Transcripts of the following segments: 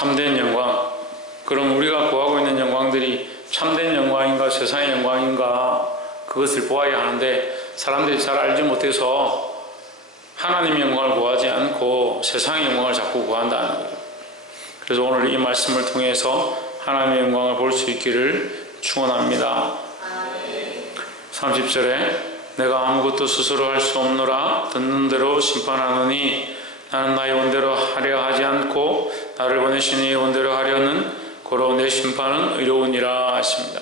참된 영광. 그럼 우리가 구하고 있는 영광들이 참된 영광인가 세상의 영광인가 그것을 보아야 하는데 사람들이 잘 알지 못해서 하나님의 영광을 구하지 않고 세상의 영광을 자꾸 구한다는 거죠. 그래서 오늘 이 말씀을 통해서 하나님의 영광을 볼 수 있기를 축원합니다. 30절에 내가 아무것도 스스로 할 수 없노라 듣는 대로 심판하노니 나는 나의 원대로 하려 하지 않고 나를 보내신 이의 원대로 하려는 고로 내 심판은 의로우니라 하십니다.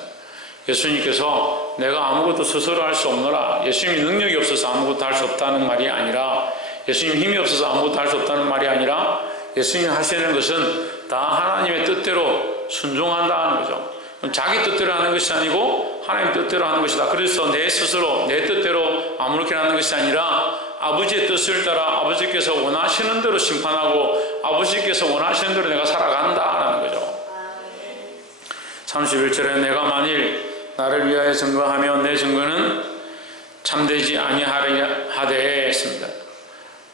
예수님께서 내가 아무것도 스스로 할 수 없노라, 예수님이 능력이 없어서 아무것도 할 수 없다는 말이 아니라, 예수님 힘이 없어서 아무것도 할 수 없다는 말이 아니라 예수님이 하시는 것은 다 하나님의 뜻대로 순종한다는 거죠. 자기 뜻대로 하는 것이 아니고 하나님 뜻대로 하는 것이다. 그래서 내 스스로 내 뜻대로 아무렇게나 하는 것이 아니라 아버지의 뜻을 따라 아버지께서 원하시는 대로 심판하고 아버지께서 원하시는 대로 내가 살아간다라는 거죠. 31절에 내가 만일 나를 위하여 증거하면 내 증거는 참되지 아니하되 했습니다.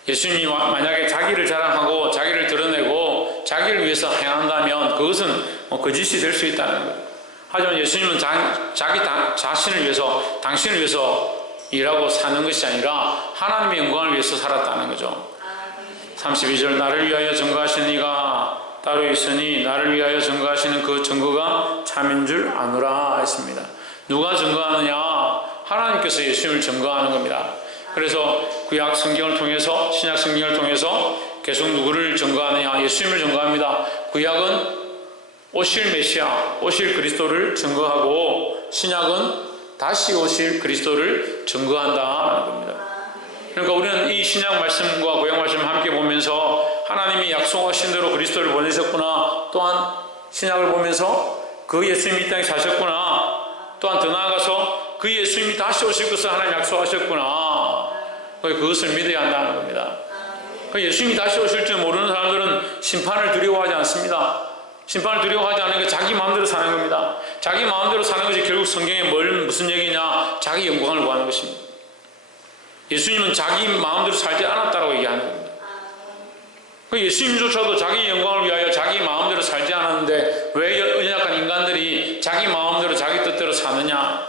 예수님이 만약에 자기를 자랑하고 자기를 드러내고 자기를 위해서 행한다면 그것은 거짓이 될 수 있다는 거예요. 하지만 예수님은 자기 자신을 위해서, 당신을 위해서 일하고 사는 것이 아니라 하나님의 영광을 위해서 살았다는 거죠. 32절 나를 위하여 증거하시는 이가 따로 있으니 나를 위하여 증거하시는 그 증거가 참인 줄 아노라 했습니다. 누가 증거하느냐? 하나님께서 예수님을 증거하는 겁니다. 그래서 구약 성경을 통해서, 신약 성경을 통해서 계속 누구를 증거하느냐? 예수님을 증거합니다. 구약은 오실 메시아, 오실 그리스도를 증거하고 신약은 다시 오실 그리스도를 증거한다는 겁니다. 그러니까 우리는 이 신약 말씀과 구약 말씀을 함께 보면서 하나님이 약속하신 대로 그리스도를 보내셨구나, 또한 신약을 보면서 그 예수님이 이 땅에 사셨구나, 또한 더 나아가서 그 예수님이 다시 오실 것을 하나님 약속하셨구나, 그것을 믿어야 한다는 겁니다. 예수님이 다시 오실 줄 모르는 사람들은 심판을 두려워하지 않습니다. 심판을 두려워하지 않으니까 자기 마음대로 사는 겁니다. 자기 마음대로 사는 것이 결국 성경에 무슨 얘기냐? 자기 영광을 구하는 것입니다. 예수님은 자기 마음대로 살지 않았다고 얘기하는 겁니다. 예수님조차도 자기 영광을 위하여 자기 마음대로 살지 않았는데 왜 연약한 인간들이 자기 마음대로 자기 뜻대로 사느냐?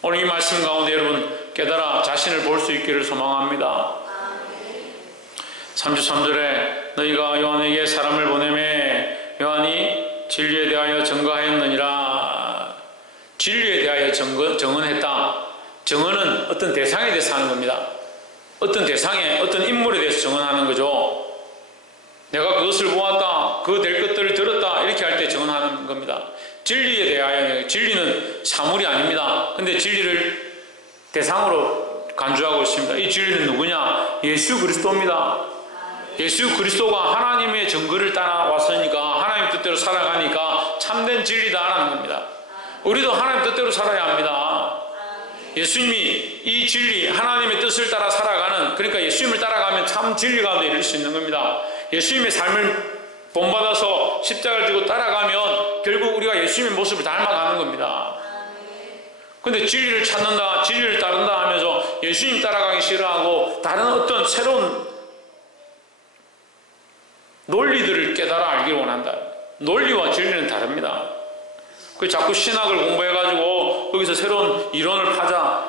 오늘 이 말씀 가운데 여러분 깨달아 자신을 볼 수 있기를 소망합니다. 33절에 너희가 요한에게 사람을 보내매 요한이 진리에 대하여 증거하였느니라. 진리에 대하여 증언했다. 증언은 어떤 대상에 대해서 하는 겁니다. 어떤 대상에, 어떤 인물에 대해서 증언하는 거죠. 내가 그것을 보았다, 그 될 것들을 들었다, 이렇게 할 때 증언하는 겁니다. 진리에 대하여, 진리는 사물이 아닙니다. 근데 진리를 대상으로 간주하고 있습니다. 이 진리는 누구냐? 예수 그리스도입니다. 예수 그리스도가 하나님의 증거를 따라왔으니까 하나님 뜻대로 살아가니까 참된 진리다라는 겁니다. 우리도 하나님 뜻대로 살아야 합니다. 예수님이 이 진리, 하나님의 뜻을 따라 살아가는, 그러니까 예수님을 따라가면 참 진리 가운데 이룰 수 있는 겁니다. 예수님의 삶을 본받아서 십자가를 지고 따라가면 결국 우리가 예수님의 모습을 닮아가는 겁니다. 근데 진리를 찾는다, 진리를 따른다 하면서 예수님 따라가기 싫어하고 다른 어떤 새로운 논리들을 깨달아 알기를 원한다. 논리와 진리는 다릅니다. 자꾸 신학을 공부해가지고 거기서 새로운 이론을 파자,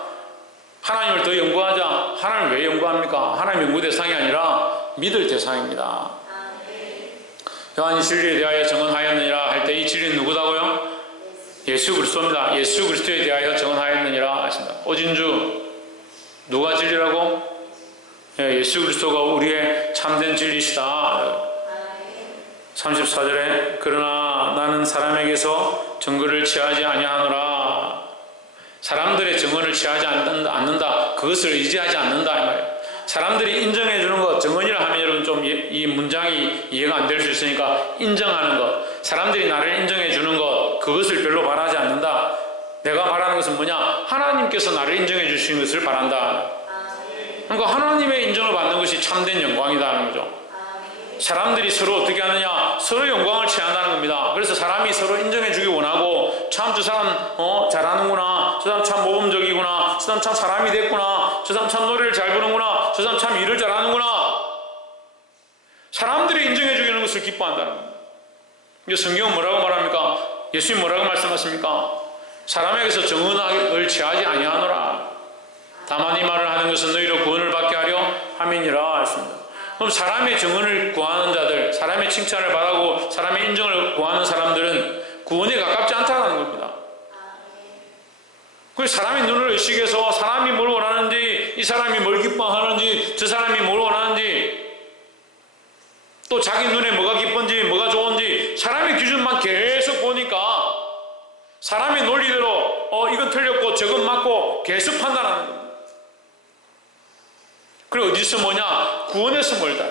하나님을 더 연구하자. 하나님을 왜 연구합니까? 하나님 연구 대상이 아니라 믿을 대상입니다. 요한이 진리에 대하여 증언하였느니라 할 때 이 진리는 누구다고요? 예수 그리스도입니다. 예수 그리스도에 대하여 증언하였느니라 하신다. 오진주 누가 진리라고? 예수 그리스도가 우리의 참된 진리시다. 34절에 그러나 나는 사람에게서 증거를 취하지 아니하노라. 사람들의 증언을 취하지 않는다. 그것을 의지하지 않는다 이 말이에요. 사람들이 인정해 주는 것, 증언이라 하면 여러분 좀 이 문장이 이해가 안 될 수 있으니까 인정하는 것, 사람들이 나를 인정해 주는 것, 그것을 별로 바라지 않는다. 내가 바라는 것은 뭐냐? 하나님께서 나를 인정해 주시는 것을 바란다. 그러니까 하나님의 인정을 받는 것이 참된 영광이라는 거죠. 사람들이 서로 어떻게 하느냐? 서로 영광을 취한다는 겁니다. 그래서 사람이 서로 인정해 주기 원하고, 참 저 사람 잘하는구나, 저 사람 참 모범적이구나, 저 사람 참 사람이 됐구나, 저 사람 참 노래를 잘 부르는구나, 저 사람 참 일을 잘하는구나. 사람들이 인정해 주는 것을 기뻐한다는 겁니다. 이 성경은 뭐라고 말합니까? 예수님 뭐라고 말씀하십니까? 사람에게서 정은을 취하지 아니하노라. 다만 이 말을 하는 것은 너희로 구원을 받게 하려 함이니라 했습니다. 그럼 사람의 정은을 구하는 자들, 사람의 칭찬을 바라고 사람의 인정을 구하는 사람들은 구원에 가깝지 않다는 겁니다. 그래서 사람의 눈을 의식해서 사람이 뭘 원하는지, 이 사람이 뭘 기뻐하는지, 저 사람이 뭘 원하는지, 또 자기 눈에 뭐가 기쁜지 뭐가 좋은지 사람의 기준만 계속 보니까 사람의 논리대로 이건 틀렸고 저건 맞고 계속 판단하는 겁니다. 그리고 어디서 뭐냐? 구원에서 멀다.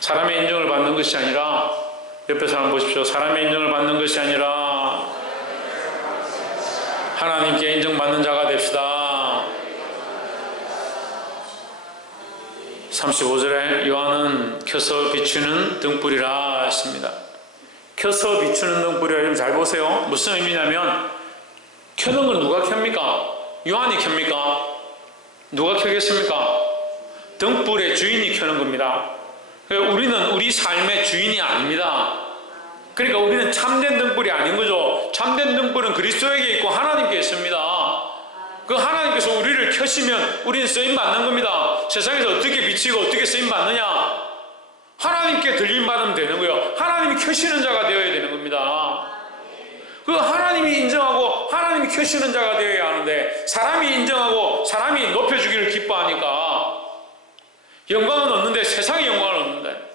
사람의 인정을 받는 것이 아니라, 옆에 사람 보십시오. 사람의 인정을 받는 것이 아니라 하나님께 인정받는 자가 됩시다. 35절에 요한은 켜서 비추는 등불이라 했습니다. 켜서 비추는 등불이라. 좀 잘 보세요. 무슨 의미냐면 켜는 걸 누가 켭니까? 요한이 켭니까? 누가 켜겠습니까? 등불의 주인이 켜는 겁니다. 우리는 우리 삶의 주인이 아닙니다. 그러니까 우리는 참된 등불이 아닌 거죠. 참된 등불은 그리스도에게 있고 하나님께 있습니다. 그 하나님께서 우리를 켜시면 우리는 쓰임받는 겁니다. 세상에서 어떻게 비치고 어떻게 쓰임받느냐? 하나님께 들림받으면 되는 거예요. 하나님이 켜시는 자가 되어야 되는 겁니다. 그 하나님이 인정하고 하나님이 켜시는 자가 되어야 하는데, 사람이 인정하고 사람이 높여주기를 기뻐하니까 영광은 없는데, 세상의 영광은 없는데.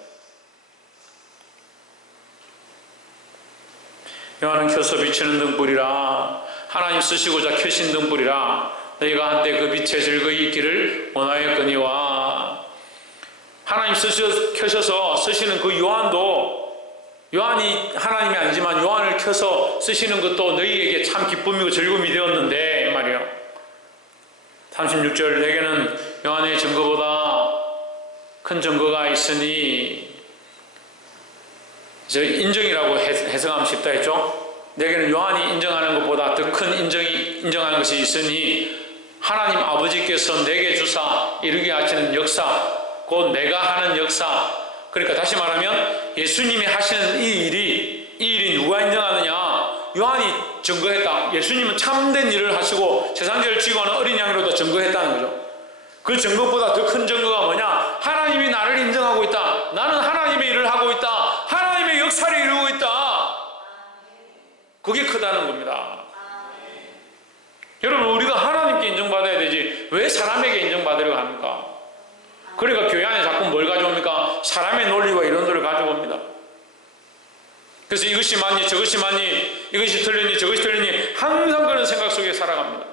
요한은 켜서 비치는 등불이라, 하나님 쓰시고자 켜신 등불이라 너희가 한때 그 빛에 즐거이 있기를 원하였거니와. 하나님 켜셔서 쓰시는 그 요한이 하나님이 아니지만 요한을 켜서 쓰시는 것도 너희에게 참 기쁨이고 즐거움이 되었는데 말이에요. 36절, 내게는 요한의 증거보다 큰 증거가 있으니, 저 인정이라고 해석하면 쉽다 했죠. 내게는 요한이 인정하는 것보다 더 큰 인정하는 것이 있으니 하나님 아버지께서 내게 주사 이루게 하시는 역사, 곧 내가 하는 역사. 그러니까 다시 말하면 예수님이 하시는 이 일이 누가 인정하느냐? 요한이 증거했다. 예수님은 참된 일을 하시고 세상죄를 지고 하는 어린 양으로도 증거했다는 거죠. 그 증거보다 더 큰 증거가 뭐냐? 하나님이 나를 인정하고 있다. 나는 하나님의 일을 하고 있다. 하나님의 역사를 이루고 있다. 그게 크다는 겁니다. 여러분, 우리가 하나님께 인정받아야 되지 왜 사람에게 인정받으려고 합니까? 그러니까 교회 안에 자꾸 뭘 가져옵니까? 사람의 논리와 이론들을 가져옵니다. 그래서 이것이 맞니 저것이 맞니, 이것이 틀리니 저것이 틀리니 항상 그런 생각 속에 살아갑니다.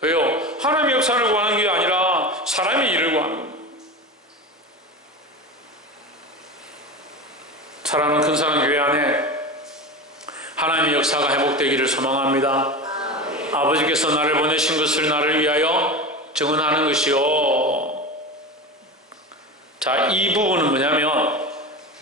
왜요? 하나님의 역사를 구하는 게 아니라 사람의 일을 구하는 겁니다. 사랑하는 큰 사랑 교회 안에 하나님의 역사가 회복되기를 소망합니다. 아버지께서 나를 보내신 것을 나를 위하여 증언하는 것이요. 자, 이 부분은 뭐냐면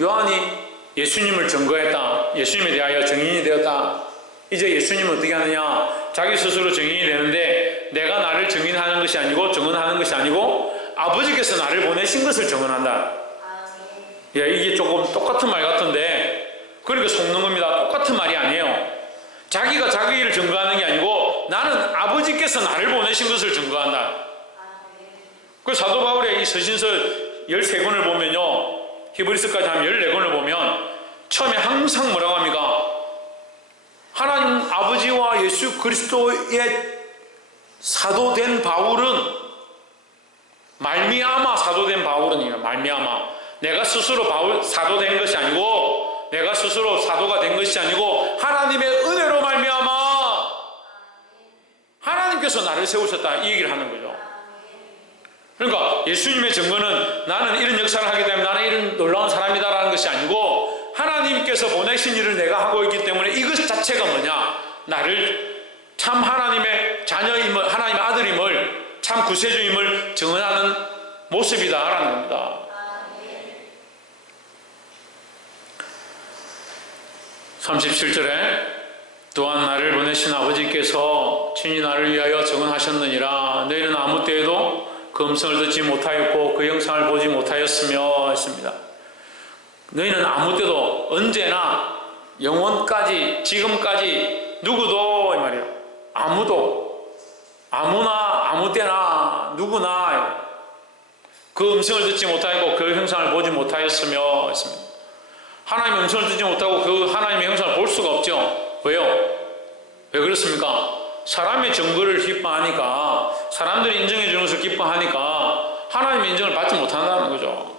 요한이 예수님을 증거했다. 예수님에 대하여 증인이 되었다. 이제 예수님은 어떻게 하느냐? 자기 스스로 증인이 되는데 내가 나를 증인하는 것이 아니고 증언하는 것이 아니고 아버지께서 나를 보내신 것을 증언한다. 야, 이게 조금 똑같은 말 같은데, 그러니까 속는 겁니다. 똑같은 말이 아니에요. 자기가 자기 일을 증거하는 게 아니고 나는 아버지께서 나를 보내신 것을 증거한다. 그 사도 바울의 이 서신서 13권을 보면요, 히브리서까지 하면 14권을 보면 처음에 항상 뭐라고 합니까? 하나님 아버지와 예수 그리스도의 사도된 바울은, 말미암아 사도된 바울은이에요. 말미암아. 내가 스스로 사도된 것이 아니고, 내가 스스로 사도가 된 것이 아니고 하나님의 은혜로 말미암아 하나님께서 나를 세우셨다, 이 얘기를 하는 거죠. 그러니까 예수님의 증거는 나는 이런 역사를 하기 때문에 나는 이런 놀라운 사람이다라는 것이 아니고 하나님께서 보내신 일을 내가 하고 있기 때문에 이것 자체가 뭐냐? 나를 참 하나님의 자녀임을, 하나님의 아들임을, 참 구세주임을 증언하는 모습이다라는 겁니다. 37절에 또한 나를 보내신 아버지께서 친히 나를 위하여 증언하셨느니라. 너희는 아무 때에도 그 음성을 듣지 못하였고 그 영상을 보지 못하였으며 했습니다. 너희는 아무 때도 언제나 영원까지 지금까지 누구도 이 말이에요. 아무도 아무나 아무 때나 누구나 그 음성을 듣지 못하였고 그 형상을 보지 못하였으며 했습니다. 하나님의 음성을 듣지 못하고 그 하나님의 형상을 볼 수가 없죠. 왜요? 왜 그렇습니까? 사람의 증거를 기뻐하니까, 사람들이 인정해 주는 것을 기뻐하니까 하나님의 인정을 받지 못한다는 거죠.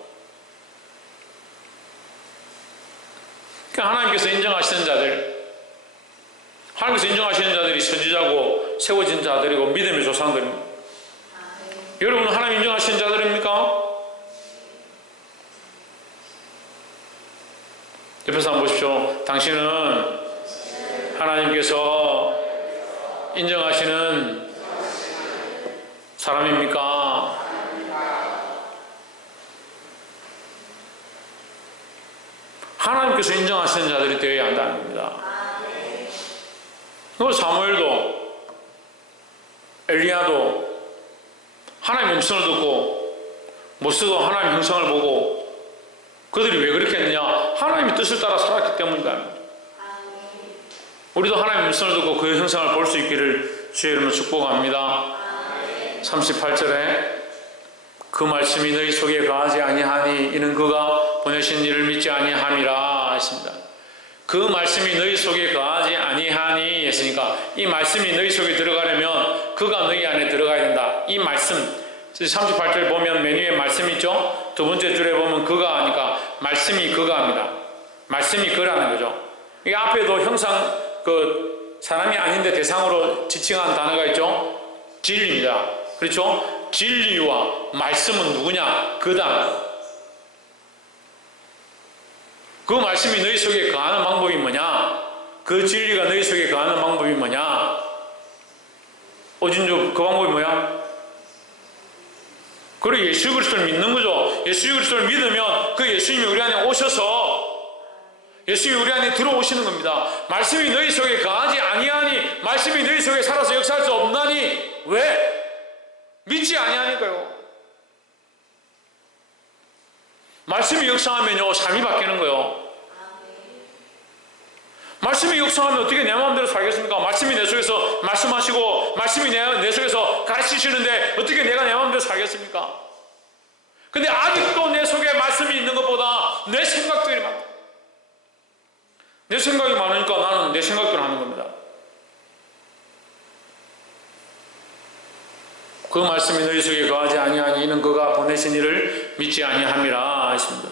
그러니까 하나님께서 인정하시는 자들, 하나님께서 인정하시는 자들이 선지자고 세워진 자들이고 믿음의 조상들입니다. 여러분은 하나님 인정하시는 자들입니까? 옆에서 한번 보십시오. 당신은 하나님께서 인정하시는 사람입니까? 하나님께서 인정하시는 자들이 되어야 한다는 겁니다. 그리고 사무엘도 엘리야도 하나님의 음성을 듣고 모세도 하나님의 형상을 보고 그들이 왜 그렇게 했느냐? 하나님의 뜻을 따라 살았기 때문이다. 우리도 하나님의 음성을 듣고 그 형상을 볼 수 있기를 주의 이름으로 축복합니다. 38절에 그 말씀이 너희 속에 거하지 아니하니 이는 그가 보내신 이를 믿지 아니함이라 했습니다. 그 말씀이 너희 속에 거하지 아니하니 했으니까 이 말씀이 너희 속에 들어가려면 그가 너희 안에 들어가야 된다. 이 말씀 38절 보면 맨 위에 말씀 있죠? 두 번째 줄에 보면 그가 하니까 말씀이 그가입니다. 말씀이 그라는 거죠. 이 앞에도 형상 사람이 아닌데 대상으로 지칭한 단어가 있죠? 진리입니다. 그렇죠? 진리와 말씀은 누구냐? 그다. 그 말씀이 너희 속에 거하는 방법이 뭐냐? 그 진리가 너희 속에 거하는 방법이 뭐냐? 오진주 그 방법이 뭐야? 그리고 예수 그리스도를 믿는 거죠. 예수 그리스도를 믿으면 그 예수님이 우리 안에 오셔서 예수님이 우리 안에 들어오시는 겁니다. 말씀이 너희 속에 거하지 아니하니 말씀이 너희 속에 살아서 역사할 수 없나니 왜? 믿지 아니하니까요. 말씀이 역사하면요 삶이 바뀌는 거예요. 말씀이 역사하면 어떻게 내 마음대로 살겠습니까? 말씀이 내 속에서 말씀하시고 말씀이 내 속에서 가르치시는데 어떻게 내가 내 마음대로 살겠습니까? 근데 아직도 내 속에 말씀이 있는 것보다 내 생각들이 많다. 내 생각이 많으니까 나는 내 생각대로 하는 겁니다. 그 말씀이 너희 속에 거하지 아니하니 이는 그가 보내신 이를 믿지 아니함이라 했습니다.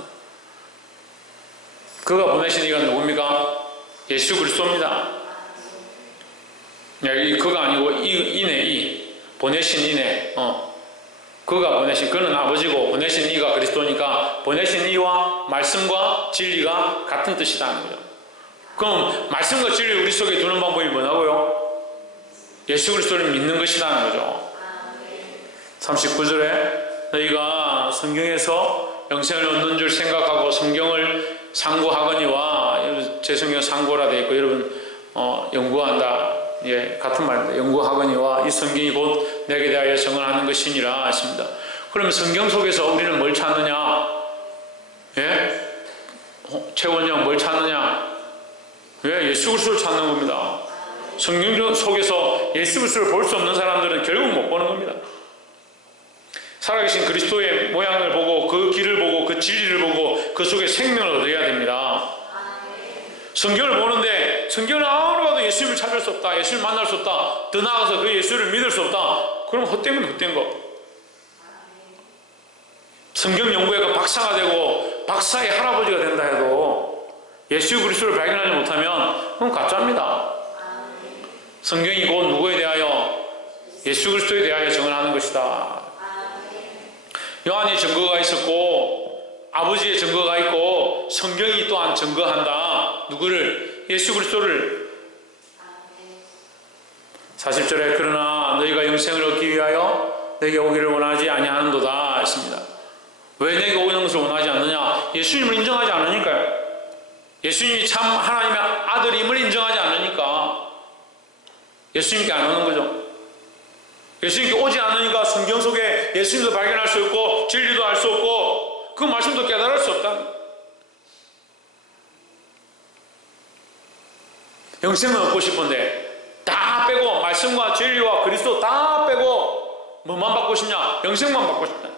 그가 보내신 이가 누굽니까? 예수 그리스도입니다. 이 그가 아니고 이네 보내신 이네. 그가 보내신 그는 아버지고 보내신 이가 그리스도니까 보내신 이와 말씀과 진리가 같은 뜻이라는 거죠. 그럼 말씀과 진리를 우리 속에 두는 방법이 뭐냐고요? 예수 그리스도를 믿는 것이라는 거죠. 39절에 너희가 성경에서 영생을 얻는 줄 생각하고 성경을 상고하거니와 제 성경 상고라 되어 있고 여러분 연구한다. 예, 같은 말입니다. 연구하거니와 이 성경이 곧 내게 대하여 증언하는 것이니라 하십니다. 그러면 성경 속에서 우리는 뭘 찾느냐? 예? 최원영 뭘 찾느냐? 왜? 예수 그리스도를 찾는 겁니다. 성경 속에서 예수 그리스도를 볼 수 없는 사람들은 결국 못 보는 겁니다. 살아계신 그리스도의 모양을 보고 그 길을 보고 그 진리를 보고 그 속에 생명을 얻어야 됩니다. 성경을 보는데 성경을 아무리 봐도 예수님을 찾을 수 없다. 예수님을 만날 수 없다. 더 나아가서 그 예수를 믿을 수 없다. 그럼 헛된 건 헛된 거. 성경 연구회가 박사가 되고 박사의 할아버지가 된다 해도 예수 그리스도를 발견하지 못하면 그건 가짜입니다. 성경이 곧 누구에 대하여? 예수 그리스도에 대하여 증언하는 것이다. 요한의 증거가 있었고 아버지의 증거가 있고 성경이 또한 증거한다. 누구를? 예수 그리스도를. 40절에 그러나 너희가 영생을 얻기 위하여 내게 오기를 원하지 아니하는도다 했습니다. 왜 내게 오는 것을 원하지 않느냐? 예수님을 인정하지 않으니까요. 예수님이 참 하나님의 아들임을 인정하지 않으니까 예수님께 안 오는 거죠. 예수님께 오지 않으니까 성경 속에 예수님도 발견할 수 없고 진리도 알 수 없고 그 말씀도 깨달을 수 없다. 영생은 얻고 싶은데 다 빼고 말씀과 진리와 그리스도 다 빼고 뭐만 받고 싶냐? 영생만 받고 싶다.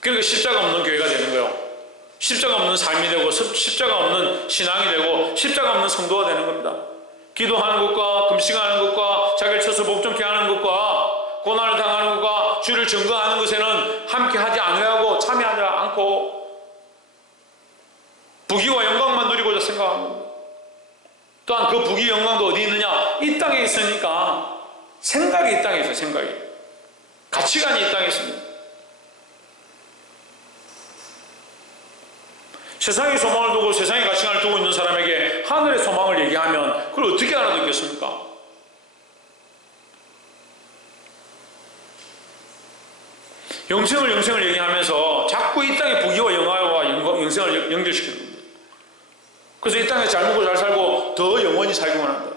그러니까 십자가 없는 교회가 되는 거예요. 십자가 없는 삶이 되고 십자가 없는 신앙이 되고 십자가 없는 성도가 되는 겁니다. 기도하는 것과 금식하는 것과 자기를 쳐서 복종케 하는 것과 고난을 당하는 것과 주를 증거하는 것에는 함께하지 않으려고 참여하지 않고 부귀와 영광만 누리고자 생각하는 겁니다. 또한 그 부귀 영광도 어디 있느냐? 이 땅에 있으니까 생각이 이 땅에 있어요. 생각이. 가치관이 이 땅에 있습니다. 세상의 소망을 두고 세상의 가치관을 두고 있는 사람에게 하늘의 소망을 얘기하면 그걸 어떻게 알아듣겠습니까? 영생을 얘기하면서 자꾸 이 땅의 부귀와 영화와 영생을 연결시키는 겁니다. 그래서 이 땅에 잘 먹고 잘 살고 더 영원히 살기만 한다.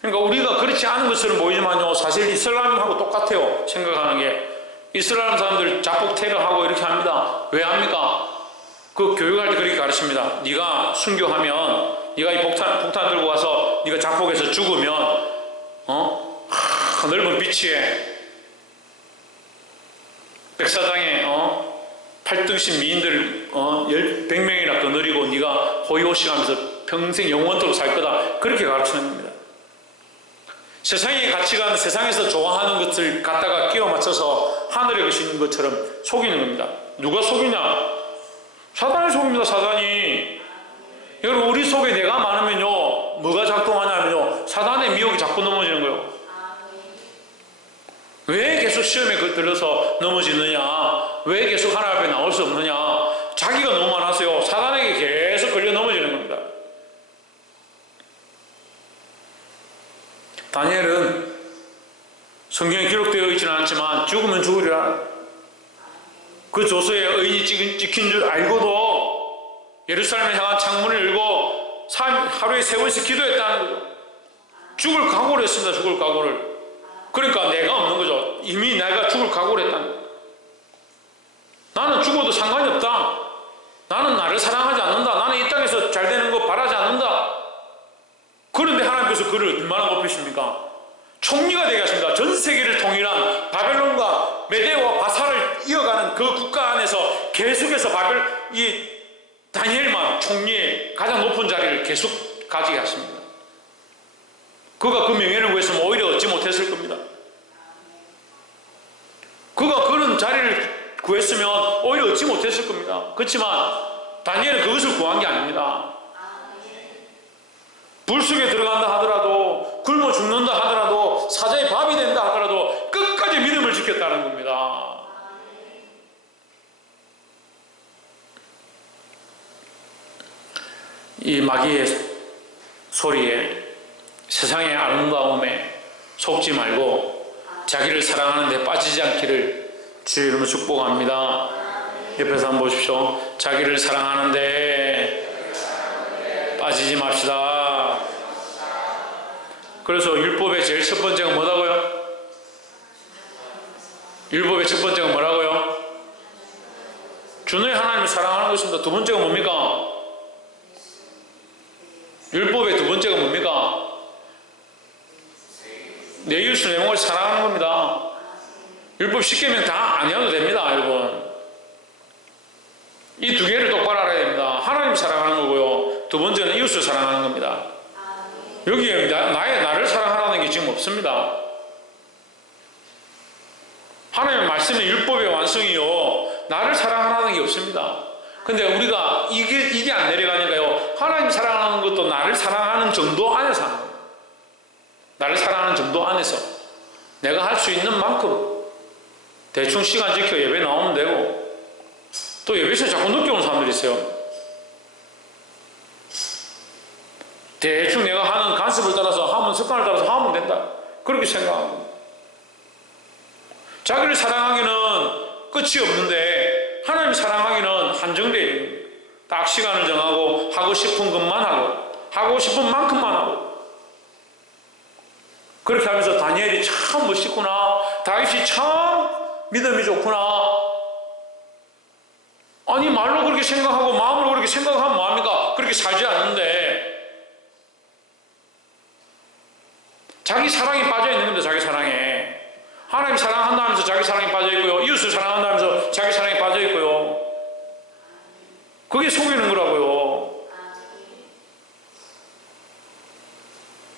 그러니까 우리가 그렇지 않은 것처럼 보이지만요, 사실 이슬람하고 똑같아요. 생각하는 게. 이슬람 사람들 자폭 테러하고 이렇게 합니다. 왜 합니까? 그 교육할 때 그렇게 가르칩니다. 네가 순교하면, 네가 이 폭탄 들고 가서 네가 자폭해서 죽으면 넓은 비치에 백사장에 8등신 미인들 100명이나 거느리고 네가 호의호식하면서 평생 영원토록 살 거다. 그렇게 가르치는 겁니다. 세상의 가치관, 세상에서 좋아하는 것을 갖다가 끼워 맞춰서 하늘에 계시는 것처럼 속이는 겁니다. 누가 속이냐? 사단이 속입니다. 사단이. 여러분, 우리 속에 내가 많으면요, 뭐가 작동하냐면요, 사단의 미혹이 자꾸 넘어지는 거예요. 왜 계속 시험에 들어서 넘어지느냐? 왜 계속 하나님 앞에 나올 수 없느냐? 자기가 너무 많았어요. 사단에게 계속 걸려 넘어지는 겁니다. 다니엘은 성경에 기록되어 있지는 않지만 죽으면 죽으리라. 그 조서에 의인이 찍힌 줄 알고도 예루살렘에 향한 창문을 열고 하루에 3번씩 기도했다는 거죠. 죽을 각오를 했습니다. 죽을 각오를. 그러니까 내가 없는 거죠. 이미 내가 죽을 각오를 했다는 거죠. 나는 죽어도 상관이 없다. 나는 나를 사랑하지 않는다. 나는 이 땅에서 잘 되는 거 바라지 않는다. 그런데 하나님께서 그를 얼마나 높이십니까? 총리가 되게 하십니다. 전 세계를 통일한 바벨론과 메데와 바사를 이어가는 그 국가 안에서 계속해서 이 다니엘만 총리의 가장 높은 자리를 계속 가지게 하십니다. 그가 그 명예를 구했으면 오히려 얻지 못했을 겁니다. 그가 그런 자리를 구했으면 오히려 얻지 못했을 겁니다. 그렇지만 다니엘은 그것을 구한 게 아닙니다. 불 속에 들어간다 하더라도, 굶어 죽는다 하더라도, 사자의 밥이 된다 하더라도 끝까지 믿음을 지켰다는 겁니다. 이 마귀의 소리에, 세상의 아름다움에 속지 말고 자기를 사랑하는 데 빠지지 않기를 주의 이름으로 축복합니다. 옆에서 한번 보십시오. 자기를 사랑하는 데 빠지지 맙시다. 그래서 율법의 제일 첫 번째가 뭐라고요? 율법의 첫 번째가 뭐라고요? 주의 하나님을 사랑하는 것입니다. 두 번째가 뭡니까? 율법의 두 번째가 뭡니까? 내 이웃을 내 몸을 사랑하는 겁니다. 율법 10계명 다 아니어도 됩니다, 여러분. 이 두 개를 똑바로 알아야 됩니다. 하나님 사랑하는 거고요, 두 번째는 이웃을 사랑하는 겁니다. 여기에 나를 사랑하라는 게 지금 없습니다. 하나님의 말씀의 율법의 완성이요, 나를 사랑하라는 게 없습니다. 근데 우리가 이게 안 내려가니까요, 하나님 사랑하는 것도 나를 사랑하는 정도 안에서 하는 거예요. 나를 사랑하는 정도 안에서 내가 할 수 있는 만큼 대충 시간 지켜 예배 나오면 되고, 또 예배에서 자꾸 늦게 오는 사람들이 있어요. 대충 내가 하는 간섭을 따라서 하면, 습관을 따라서 하면 된다, 그렇게 생각합니다. 자기를 사랑하기는 끝이 없는데 하나님 사랑하기는 한정되어 있는 거예요. 딱 시간을 정하고 하고 싶은 것만 하고 하고 싶은 만큼만 하고, 그렇게 하면서 다니엘이 참 멋있구나, 다윗이 참 믿음이 좋구나, 아니 말로 그렇게 생각하고 마음으로 그렇게 생각하면 뭐합니까? 그렇게 살지 않는데 자기 사랑이 빠져있는 겁니다. 자기 사랑에. 하나님 사랑한다 하면서 자기 사랑이 빠져있고요, 이웃을 사랑한다 하면서 자기 사랑이 빠져있고요, 그게 속이는 거라고요.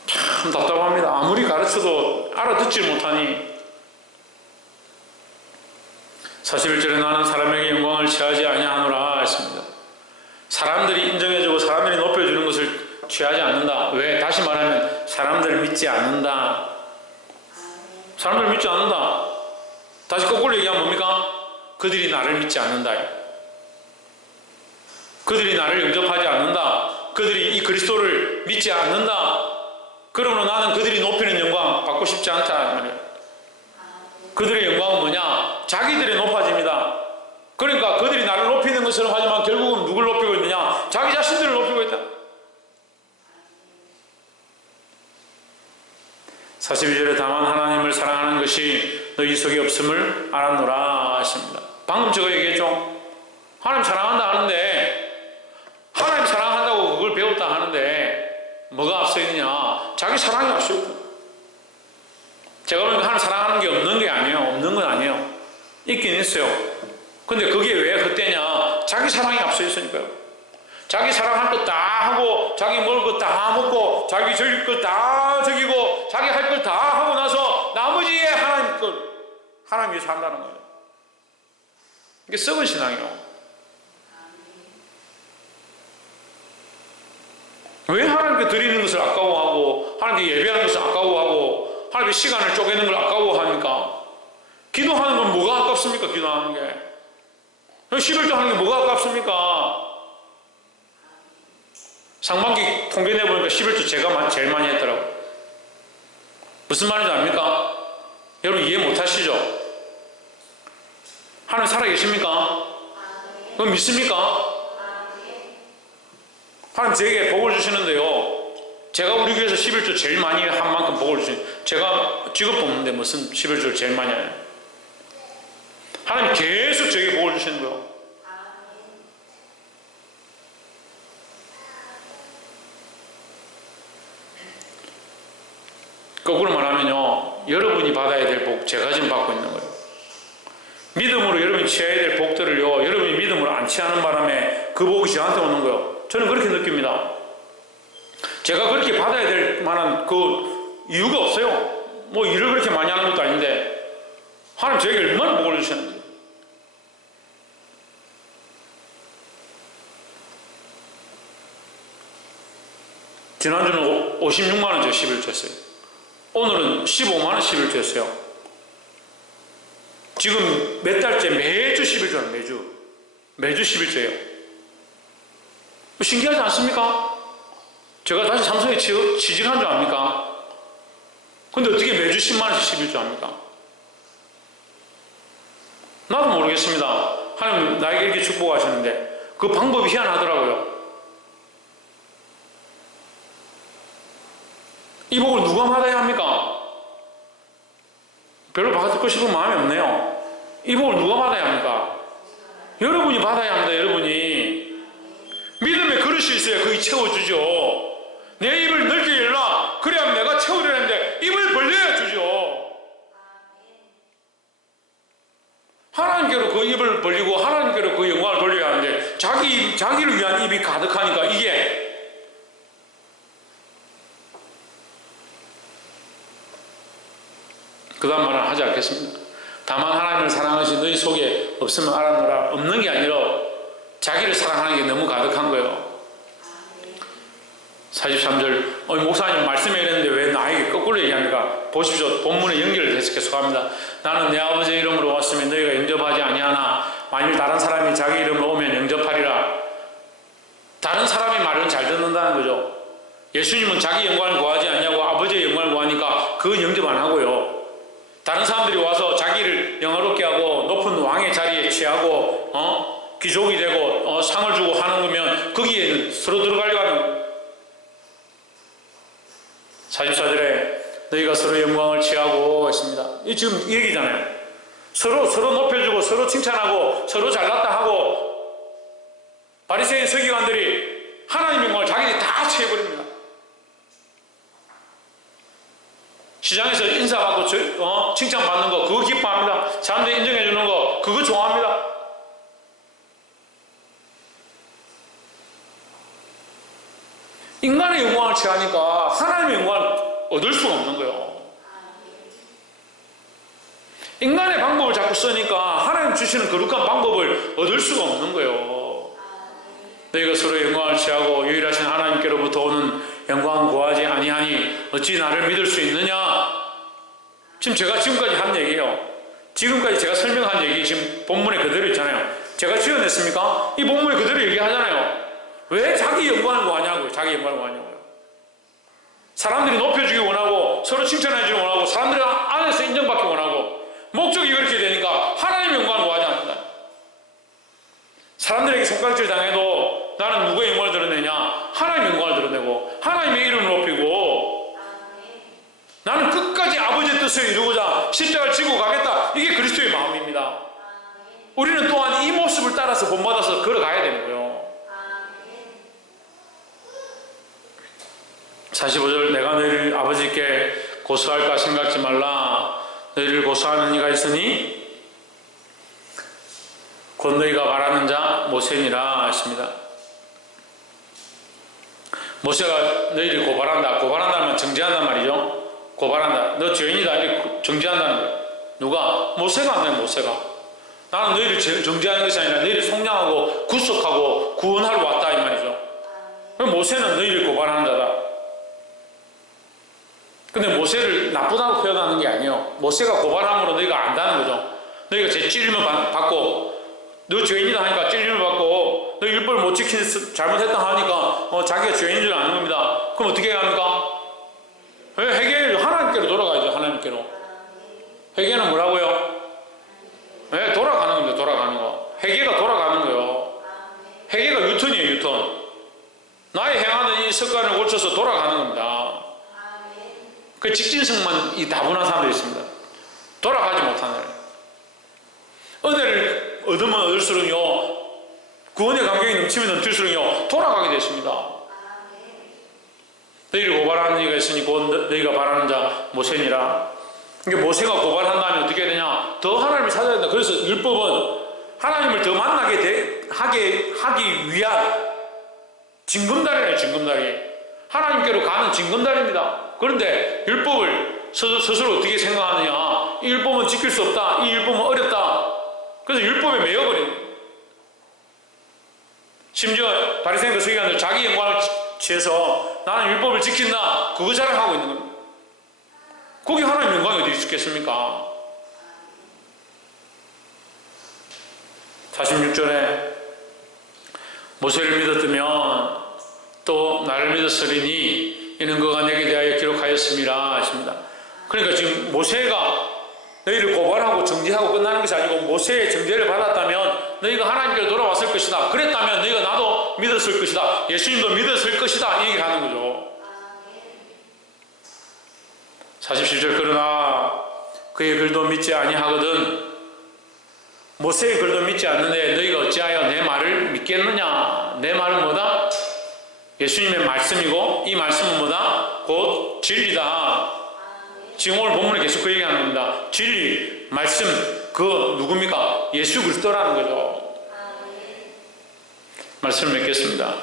참 답답합니다. 아무리 가르쳐도 알아듣지 못하니. 41절에 나는 사람에게 영광을 취하지 아니하노라 했습니다. 사람들이 인정해주고 사람들이 높여주는 것을 취하지 않는다. 왜? 다시 말하면 사람들을 믿지 않는다. 사람들을 믿지 않는다. 다시 거꾸로 얘기하면 뭡니까? 그들이 나를 믿지 않는다. 그들이 나를 영접하지 않는다. 그들이 이 그리스도를 믿지 않는다. 그러므로 나는 그들이 높이는 영광 받고 싶지 않다 말이에요. 그들의 영광은 뭐냐? 자기들의 높아집니다. 그러니까 그들이 나를 높이는 것처럼 하지만 결국은 누굴 높이고 있느냐? 자기 자신들을 높이고 있다. 42절에 다만 하나님을 사랑하는 것이 너희 속에 없음을 알았노라 하십니다. 방금 제가 얘기했죠. 하나님 사랑한다 하는데, 하나님 사랑한다고 그걸 배웠다 하는데 뭐가 앞서 있느냐? 자기 사랑이 앞서 있고. 제가 보니까 하나님 사랑하는 게 없는 게 아니에요. 없는 건 아니에요. 있긴 있어요. 근데 그게 왜 그때냐? 자기 사랑이 앞서 있으니까요. 자기 사랑할 것 다 하고, 자기 먹을 것 다 먹고, 자기 즐길 것 다 즐기고, 자기 할 것 다 하고 나서 나머지에 하나님 것, 하나님 위해서 한다는 거예요. 이게 썩은 신앙이에요. 왜 하나님께 드리는 것을 아까워하고, 하나님께 예배하는 것을 아까워하고, 하나님의 시간을 쪼개는 걸 아까워합니까? 기도하는 건 뭐가 아깝습니까? 기도하는 게 11조 하는 게 뭐가 아깝습니까? 상반기 통계 내보니까 11조 제가 제일 많이 했더라고요. 무슨 말인지 압니까? 여러분 이해 못하시죠? 하나님 살아계십니까? 그럼 믿습니까? 하나님 제게 복을 주시는데요, 제가 우리 교회에서 11조 제일 많이 한 만큼 복을 주시는, 제가 직업도 없는데 무슨 11조를 제일 많이 해요? 하나님 계속 저에게 복을 주시는 거예요. 거꾸로 말하면요, 여러분이 받아야 될 복 제가 지금 받고 있는 거예요. 믿음으로 여러분이 취해야 될 복들을요, 여러분이 믿음으로 안 취하는 바람에 그 복이 저한테 오는 거예요. 저는 그렇게 느낍니다. 제가 그렇게 받아야 될 만한 그 이유가 없어요. 뭐 일을 그렇게 많이 하는 것도 아닌데 하나님 저에게 얼마나 복을 주시는지. 지난주는 56만원 저 11조였어요. 오늘은 15만원 11조였어요. 지금 몇 달째 매주 11조는 매주 11조예요. 신기하지 않습니까? 제가 다시 삼성에 취직한 줄 압니까? 근데 어떻게 매주 10만원씩 11조 합니까? 나도 모르겠습니다. 하나님 나에게 이렇게 축복하셨는데 그 방법이 희한하더라고요. 이 복을 누가 받아야 합니까? 별로 받고 싶은 마음이 없네요. 이 복을 누가 받아야 합니까? 여러분이 받아야 합니다. 여러분이 믿음의 그릇이 있어야 그게 채워주죠. 내 입을 넓게 열라 그래야 내가 채우려는데 입을 벌려야 주죠. 하나님께로 그 입을 벌리고 하나님께로 그 영광을 돌려야 하는데 자기를 위한 입이 가득하니까 이게 그 다음 말은 하지 않겠습니다. 다만 하나님을 사랑하신 너희 속에 없으면 알았노라. 없는 게 아니라 자기를 사랑하는 게 너무 가득한 거예요. 43절 목사님 말씀해 이랬는데 왜 나에게 거꾸로 얘기합니까? 보십시오. 본문의 연결을 해석해서 합니다. 나는 내 아버지의 이름으로 왔으면 너희가 영접하지 아니하나 만일 다른 사람이 자기 이름으로 오면 영접하리라. 다른 사람의 말은 잘 듣는다는 거죠. 예수님은 자기 영광을 구하지 않냐고 아버지의 영광을 구하니까 그건 영접 안 하고요. 다른 사람들이 와서 자기를 영화롭게 하고 높은 왕의 자리에 취하고 귀족이 되고 상을 주고 하는 거면 거기에 서로 들어가려고 하는 거예요. 44절에 너희가 서로 영광을 취하고 있습니다. 이 지금 이 얘기잖아요. 서로 높여주고 서로 칭찬하고 서로 잘났다 하고 바리새인 서기관들이 하나님 영광을 자기들이 다 취해버립니다. 시장에서 인사받고 칭찬받는 거 그거 기뻐합니다. 사람들이 인정해주는 거 그거 좋아합니다. 인간의 영광을 취하니까 하나님의 영광을 얻을 수가 없는 거예요. 인간의 방법을 자꾸 쓰니까 하나님 주시는 거룩한 방법을 얻을 수가 없는 거예요. 너희가 서로 영광을 취하고 유일하신 하나님께로부터 오는 영광 구하지 아니하니 어찌 나를 믿을 수 있느냐. 지금 제가 지금까지 한 얘기예요. 지금까지 제가 설명한 얘기 지금 본문에 그대로 있잖아요. 제가 지어냈습니까? 이 본문에 그대로 얘기하잖아요. 왜 자기 영광을 구하냐고요. 자기 영광을 구하냐고요. 사람들이 높여주기 원하고 서로 칭찬해주기 원하고 사람들 안에서 인정받기 원하고 목적이 그렇게 되니까 하나님의 영광을 구하지 않는다. 사람들에게 손가락질 당해도 나는 누구의 영광을 드러내냐? 하나님의 영광을 드러내고 하나님의 이름을 높이고 나는 끝까지 아버지의 뜻을 이루고자 십자가를 지고 가겠다. 이게 그리스도의 마음입니다. 우리는 또한 이 모습을 따라서 본받아서 걸어가야 되는 거예요. 45절 내가 너희를 아버지께 고소할까 생각지 말라. 너희를 고소하는 이가 있으니 곧 너희가 말하는 자 모세니라 하십니다. 모세가 너희를 고발한다. 고발한다면 정죄한단 말이죠. 고발한다. 너 죄인이다. 이렇게 정죄한다는 거예요. 누가? 모세가 안 돼. 모세가. 나는 너희를 정죄하는 것이 아니라 너희를 속량하고 구속하고 구원하러 왔다 이 말이죠. 모세는 너희를 고발하는 자다. 근데 모세를 나쁘다고 표현하는 게 아니에요. 모세가 고발함으로 너희가 안다는 거죠. 너희가 제 찔림을 받고 너 죄인이다 하니까 찔림을 받고 너 율법을 못 지킨 잘못했다 하니까 자기가 죄인인 줄 아는 겁니다. 그럼 어떻게 해야 합니까? 회개 하나님께로 돌아가야죠. 하나님께로. 회개는 뭐라고요? 네, 돌아가는 겁니다. 돌아가는 거. 회개가 돌아가는 거예요. 회개가 유턴이에요. 유턴. 나의 행하는 이 습관을 고쳐서 돌아가는 겁니다. 그 직진성만 이 다분한 사람들이 있습니다. 돌아가지 못하는 은혜를 얻으면 얻을수록요 구원의 감격이 넘치면 넘칠수록요 돌아가게 됐습니다. 너희를 고발하는 이가 있으니 곧 너희가 바라는 자 모세니라. 그러니까 모세가 고발한다면 어떻게 되냐? 더 하나님을 찾아야 된다. 그래서 율법은 하나님을 더 만나게 하기 위한 징검다리예요. 징검다리. 하나님께로 가는 징검다리입니다. 그런데 율법을 스스로 어떻게 생각하느냐? 이 율법은 지킬 수 없다. 이 율법은 어렵다. 그래서 율법에 매여버리는 거예요. 심지어 바리새인과 서기관들 자기 영광을 취해서 나는 율법을 지킨다. 그거 자랑하고 있는 겁니다. 거기 하나님 영광이 어디 있겠습니까? 46절에 모세를 믿었으면 또 나를 믿었으리니 이는 그가 내게 대하여 기록하였음이라 하십니다. 그러니까 지금 모세가 너희를 고발하고 정죄하고 끝나는 것이 아니고 모세의 정죄를 받았다면 너희가 하나님께로 돌아왔을 것이다. 그랬다면 너희가 나도 믿었을 것이다. 예수님도 믿었을 것이다. 이 얘기를 하는 거죠. 47절 그러나 그의 글도 믿지 아니하거든 모세의 글도 믿지 않는데 너희가 어찌하여 내 말을 믿겠느냐. 내 말은 뭐다? 예수님의 말씀이고 이 말씀은 뭐다? 곧 진리다. 지금 오늘 본문에 계속 그 얘기하는 겁니다. 진리, 말씀, 그 누굽니까? 예수 그리스도라는 거죠. 말씀을 맺겠습니다.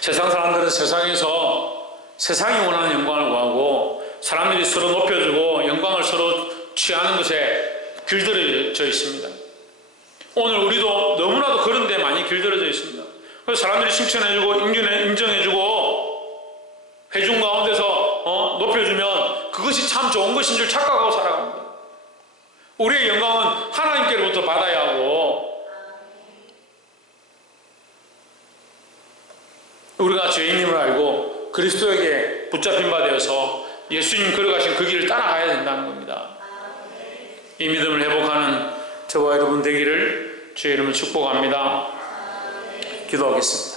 세상 사람들은 세상에서 세상이 원하는 영광을 구하고 사람들이 서로 높여주고 영광을 서로 취하는 것에 길들여져 있습니다. 오늘 우리도 너무나도 그런 데 많이 길들여져 있습니다. 그래서 사람들이 칭찬해주고 인정해주고 회중 가운데서 높여주면 그것이 참 좋은 것인 줄 착각하고 살아갑니다. 우리의 영광은 하나님께로부터 받아야 하고 우리가 죄인임을 알고 그리스도에게 붙잡힌 바 되어서 예수님 걸어가신 그 길을 따라가야 된다는 겁니다. 이 믿음을 회복하는 저와 여러분 되기를 주의 이름으로 축복합니다. 기도하겠습니다.